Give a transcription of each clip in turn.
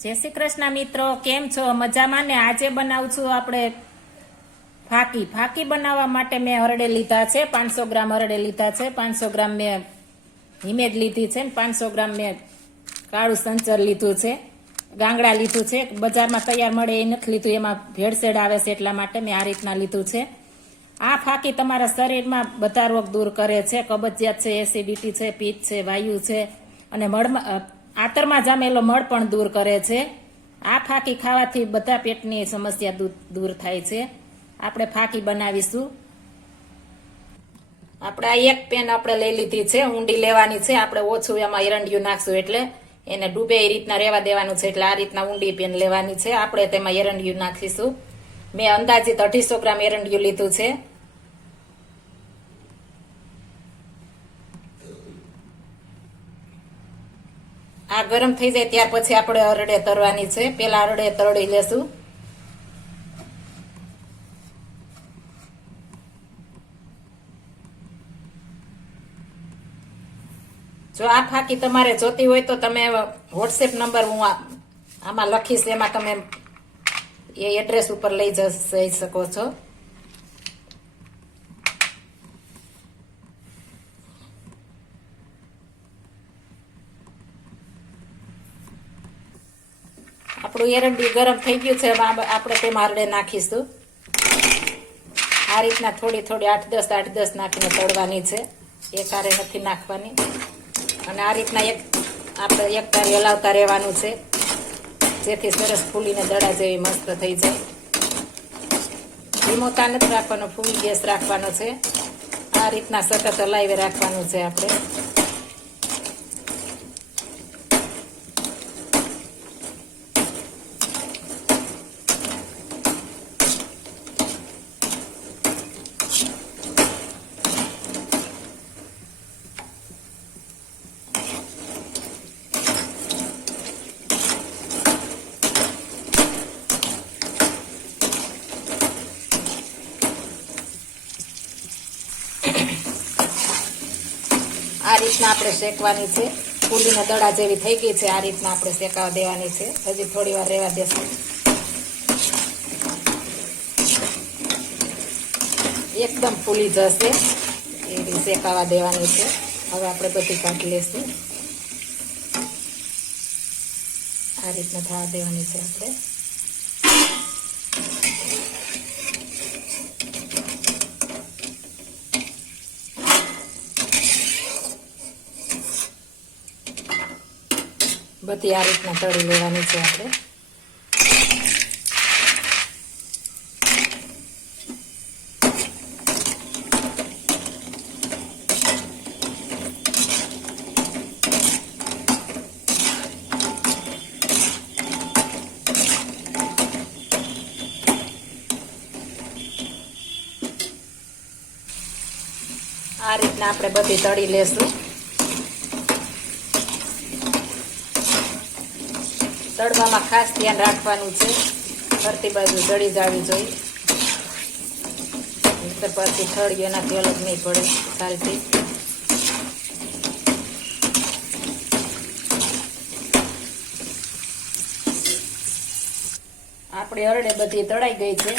જય શ્રી કૃષ્ણ મિત્રો, કેમ છો? મજામાં ને? આજે બનાવું છું આપણે ફાકી. ફાકી બનાવવા માટે મેં હરડે લીધા છે, પાંચસો ગ્રામ હરડે લીધા છે, પાંચસો ગ્રામ મેં હિમેજ લીધી છે ને પાંચસો ગ્રામ મેં કાળું સંચર લીધું છે, ગાંગડા લીધું છે, બજારમાં તૈયાર મળે એ નથી લીધું, એમાં ભેળસેળ આવે છે એટલા માટે મેં આ રીતના લીધું છે. આ ફાકી તમારા શરીરમાં બધા રોગ દૂર કરે છે, કબજિયાત છે એસિડિટી છે પિત્ત છે, વાયુ છે, અને મળમાં આતરમાં જામેલો મળ પણ દૂર કરે છે. આ ફાકી ખાવાથી બધા પેટની સમસ્યા દૂર થાય છે. આપણે ફાકી બનાવીશું. આપણે આ એક પેન આપણે લઈ લીધી છે, ઊંડી લેવાની છે. આપણે ઓછું એમાં એરંડિયું નાખશું એટલે એને ડૂબે એ રીતના રહેવા દેવાનું છે એટલે આ રીતના ઊંડી પેન લેવાની છે. આપણે તેમાં એરંડિયું નાખીશું. મેં અંદાજિત અઢીસો ગ્રામ એરંડિયું લીધું છે. આ ગરમ થઈ જાય ત્યાર પછી આપણે અરડે તરવાની છે. પેલા અરડે તળી લેશું. જો આ ફાકી તમારે જોતી હોય તો તમે વોટ્સએપ નંબર હું આમાં લખીશ, એમાં તમે એ એડ્રેસ ઉપર લઈ જઈ શકો છો. આપણું એરંડી ગરમ થઈ ગયું છે આપણે તે મારડે નાખીશું. આ રીતના થોડી થોડી આઠ દસ આઠ દસ નાખીને તળવાની છે. એકારે નથી નાખવાની. અને આ રીતના એક આપણે એક તારી હલાવતા રહેવાનું છે. જેથી સરસ ફૂલીને દડા જેવી મસ્ત થઈ જાય. ધીમો તા જ રાખવાનો, ફૂલ ગેસ રાખવાનો છે. આ રીતના સતત હલાવી રાખવાનું છે આપણે આ રીતના આપણે શેકવાની છે. ફૂલીને દડા જેવી થઈ ગઈ છે. આ રીતના આપણે શેકાવા દેવાની છે. હજી થોડી વાર રહેવા દેશું. એકદમ ફૂલી જશે. એ રીતે શેકાવા દેવાની છે. હવે આપણે બધી કાઢી લેશું. આ રીતના થવા દેવાની છે આપણે. બધી આ રીતના તળી લેવાની છે આપણે. આ રીતના આપણે બધી તળી લેશું. તળવામાં ખાસ ધ્યાન રાખવાનું છે. ફરતી બાજુ જળી જાવી જોઈએ. નહીંતર પરથી થળી એનાથી અલગ નહીં પડે ચાલતી આપણી અરડે બધી તળાઈ ગઈ છે.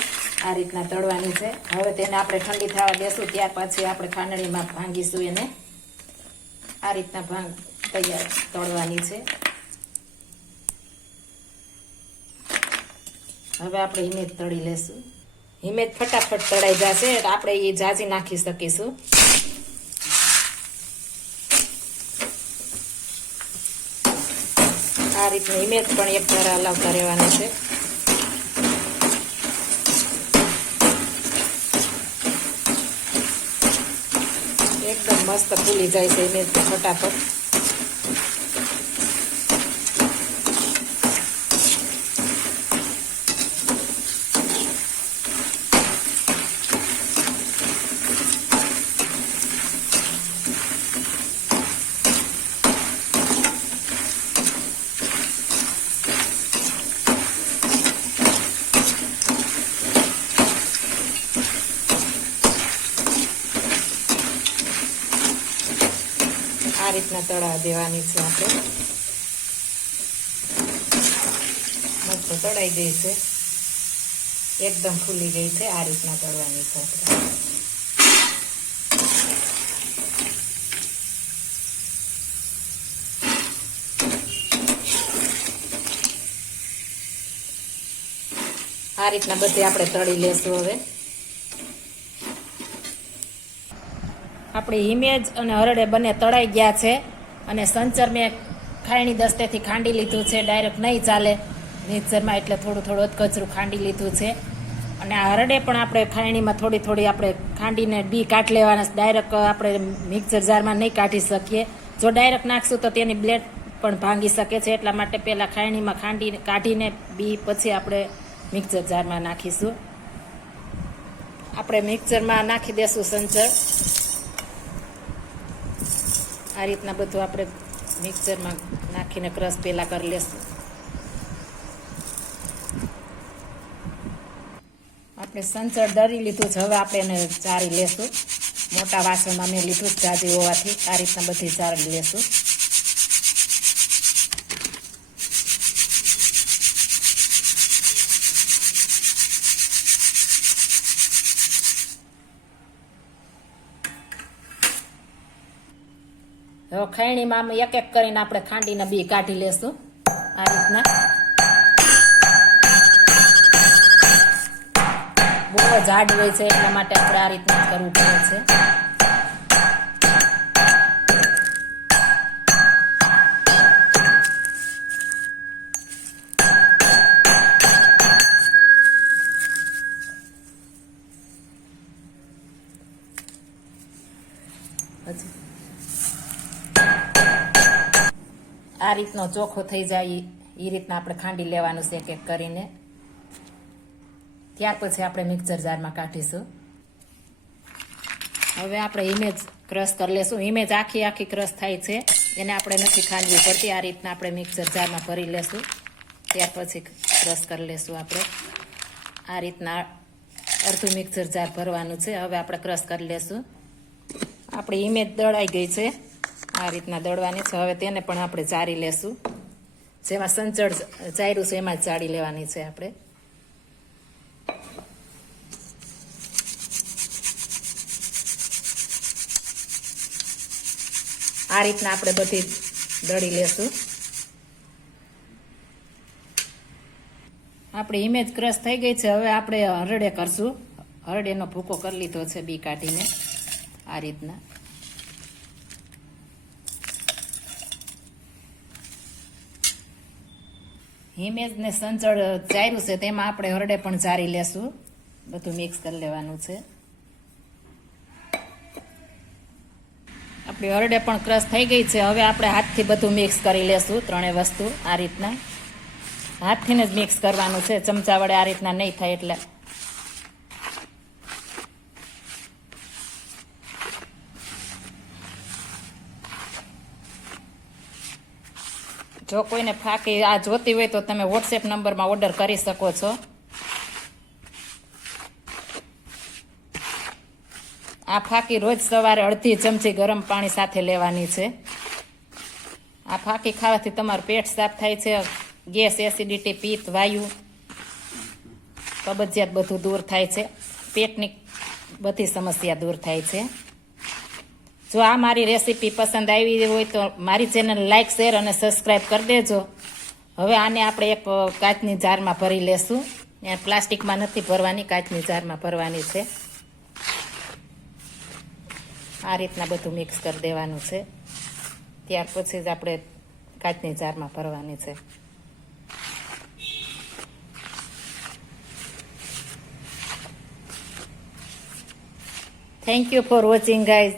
આ રીતના તળવાની છે. હવે તેને આપણે ઠંડી થવા દેશું, ત્યાર પછી આપણે ખાંડણીમાં ભાંગીશું એને. આ રીતના ભાંગ તૈયાર તળવાની છે. હવે આપણે હિમેજ તળી લેશું. હિમેજ ફટાફટ તળાઈ જશે એટલે આપણે એ જાજી નાખી શકીશું. આ રીતનું હિમેજ પણ એક ધારા હલાવતા રહેવાની છે. એકદમ મસ્ત ફૂલી જાય છે હિમેજ ફટાફટ આ રીતના તળા દેવાની છે આપણે. મસ્ત તળાઈ ગઈ છે. એકદમ ફૂલી ગઈ છે આ રીતના તળવાની છે આપણે. આ રીતના બધી આપણે તળી લેશું હવે. આપણી હિમેજ અને હરડે બંને તળાઈ ગયા છે અને સંચર મેં ખાયણી દસ્તેથી ખાંડી લીધું છે ડાયરેક્ટ નહીં ચાલે. મિક્સરમાં એટલે થોડું થોડું કચરું ખાંડી લીધું છે. અને આ હરડે પણ આપણે ખાયણીમાં થોડી થોડી આપણે ખાંડીને બી કાઢ લેવાના ડાયરેક્ટ આપણે મિક્સર જારમાં નહીં કાઢી શકીએ. જો ડાયરેક્ટ નાખશું તો તેની બ્લેડ પણ ભાંગી શકે છે. એટલા માટે પહેલાં ખાયણીમાં ખાંડી કાઢીને બી પછી આપણે મિક્સર જારમાં નાખીશું. આપણે મિક્સરમાં નાખી દેશું સંચર. આ રીતના બધું આપણે મિક્સરમાં નાખીને ક્રશ પહેલાં કરી લેશું. આપણે સંચળ દરી લીધું છે. હવે આપણે એને ચારી લેશું. મોટા વાસણમાં મેં લીધું જ જાજી હોવાથી આ રીતના બધી ચારી લેશું. હવે ખાયણીમાં આમ એક એક કરીને આપણે ખાંડીને બી કાઢી લેશું. આ રીતના. બહુ જ હાર્ડ હોય છે, એટલા માટે આપણે આ રીતના કરવું પડે છે. હજુ આ રીતનો ચોખ્ખો થઈ જાય એ રીતના આપણે ખાંડી લેવાનું છે એક એક કરીને. ત્યાર પછી આપણે મિક્સર જારમાં કાઢીશું. હવે આપણે ઇમેજ ક્રશ કરી લેશું. ઇમેજ આખી આખી ક્રશ થાય છે. એને આપણે નથી ખાંડવી પડતી. આ રીતના આપણે મિક્સર જારમાં ભરી લેશું. ત્યાર પછી ક્રશ કરી લેશું આપણે. આ રીતના અડધું મિક્સર જાર ભરવાનું છે. હવે આપણે ક્રશ કરી લેશું. આપણી ઇમેજ દળાઈ ગઈ છે. આ રીતના દળવાની છે. હવે તેને પણ આપણે ચારી લેશું. જેમાં સંચળ ચાર્યું છે, એમાં ચાળી લેવાની છે આપણે. આ રીતના આપણે બધી દળી લેશું. આપણી ઇમેજ ક્રશ થઈ ગઈ છે. હવે આપણે હરડે કરશું. હરડેનો ભૂકો કરી લીધો છે બી કાઢીને. આ રીતના. હિમેજ ને સંચળ ચાર્યું છે, તેમાં આપણે હરડે પણ ચારી લેશું. બધું મિક્સ કરી લેવાનું છે. આપણી હરડે પણ ક્રશ થઈ ગઈ છે. હવે આપણે હાથથી બધું મિક્સ કરી લેશું, ત્રણેય વસ્તુ આ રીતના. હાથથીને જ મિક્સ કરવાનું છે. ચમચા વડે આ રીતના નહીં થાય એટલે. જો કોઈને ફાકી આ જોતી હોય તો તમે વોટ્સએપ નંબરમાં ઓર્ડર કરી શકો છો. આ ફાકી રોજ સવારે અડધી ચમચી ગરમ પાણી સાથે લેવાની છે. આ ફાકી ખાવાથી તમારું પેટ સાફ થાય છે, ગેસ એસિડિટી પિત્ત, વાયુ, કબજિયાત બધું દૂર થાય છે. પેટની બધી સમસ્યા દૂર થાય છે. જો આ મારી રેસીપી પસંદ આવી હોય તો મારી ચેનલ લાઇક શેર અને સબસ્ક્રાઈબ કરી દેજો. હવે આને આપણે એક કાચની જારમાં ભરી લેશું. પ્લાસ્ટિકમાં નથી ભરવાની, કાચની જારમાં ભરવાની છે. આ રીતના બધું મિક્સ કરી દેવાનું છે. ત્યાર પછી જ આપણે કાચની જારમાં ભરવાની છે. Thank you for watching guys